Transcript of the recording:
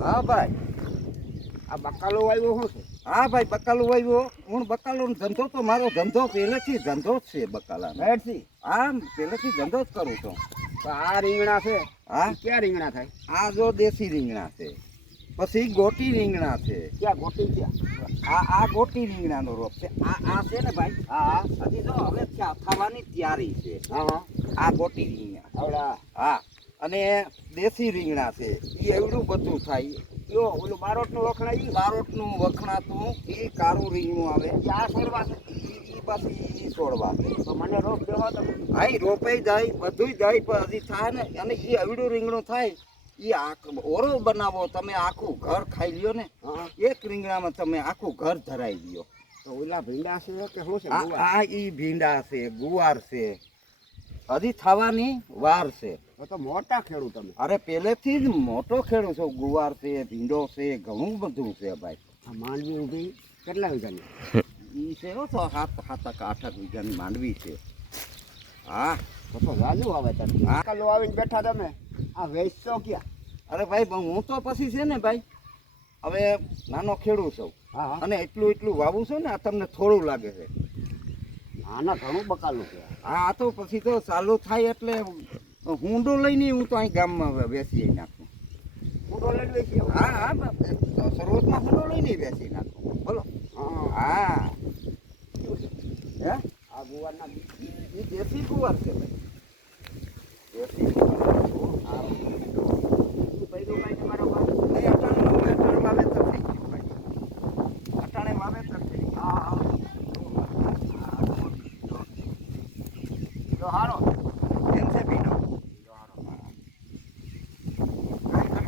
હા ભાઈ. આ બકાલો આવ્યો શું છે? હા ભાઈ, બકાલું વાવ્યો. હું બકાલોનો ધંધો તો મારો ધંધો પહેલેથી ધંધો જ છે બકાલાનો. રેડસી હા, પહેલેથી ધંધો જ કરું છું. તો આ રીંગણા છે. હા, ઈ ક્યાં રીંગણા થાય? આ જો દેશી રીંગણા છે. પછી ગોટી રીંગણા છે. ક્યાં ગોટી ક્યાં? આ ગોટી રીંગણાનો રોપ છે. આ છે ને ભાઈ, હા હજી જો હવે થવાની તૈયારી છે. હા હા આ ગોટી રીંગણા. આવડા હા, અને દેશી રીંગણા છે. એ એવડું બધું થાય. યો ઓલું બારોટનું વખણાઈ બારોટનું વખણાતું એ કાળું રીંગણું આવે. આ છોડવા છે. એ પાછી છોડવા છે. તો મને રોપ દેવો તમે. હા, એ રોપાઈ જાય, બધું જાય, પણ હજી થાય ને. અને એ અવડું રીંગણું થાય એ ઓરો બનાવો તમે, આખું ઘર ખાઈ લ્યો ને. હા એક રીંગણામાં તમે આખું ઘર ધરાઈ લ્યો. તો ઓલા ભીંડા છે કે શું છે? આ ઈ ભીંડા છે, ગુવાર છે, હજી થવાની વાર છે. તો મોટા ખેડૂત તમે. અરે પહેલેથી જ મોટો ખેડૂત છું. ગુવાર છે, ભીંડો છે, ઘણું બધું છે ભાઈ. આ માંડવી ઊભી કેટલા વીઘાની? ઈ છે હો, તો 7-8 વીઘાની માંડવી છે. હા, તો રાજુ આવે તમે. હા. બકાલો આવીને બેઠા તમે. આ વેચશો ક્યાં? અરે ભાઈ, પણ હું તો પછી છે ને ભાઈ, હવે નાનો ખેડૂત છું. હા હા અને એટલું વાવું છું ને, આ તમને થોડું લાગે છે. આના ઘણું બકાલું છે. હા, આ તો પછી તો ચાલુ થાય એટલે હુંડો લઈને હું તો અહીં ગામમાં બેસી નાખું. ફૂટો લઈને વેચી આવો. હા હા, શરૂઆતમાં હુંડો લઈને બેસી નાખું. બોલો. હા હા, હે, આ ગુવારના એ દેશી ગુવાર છે ભાઈ. દેશી ગુવાર. હા.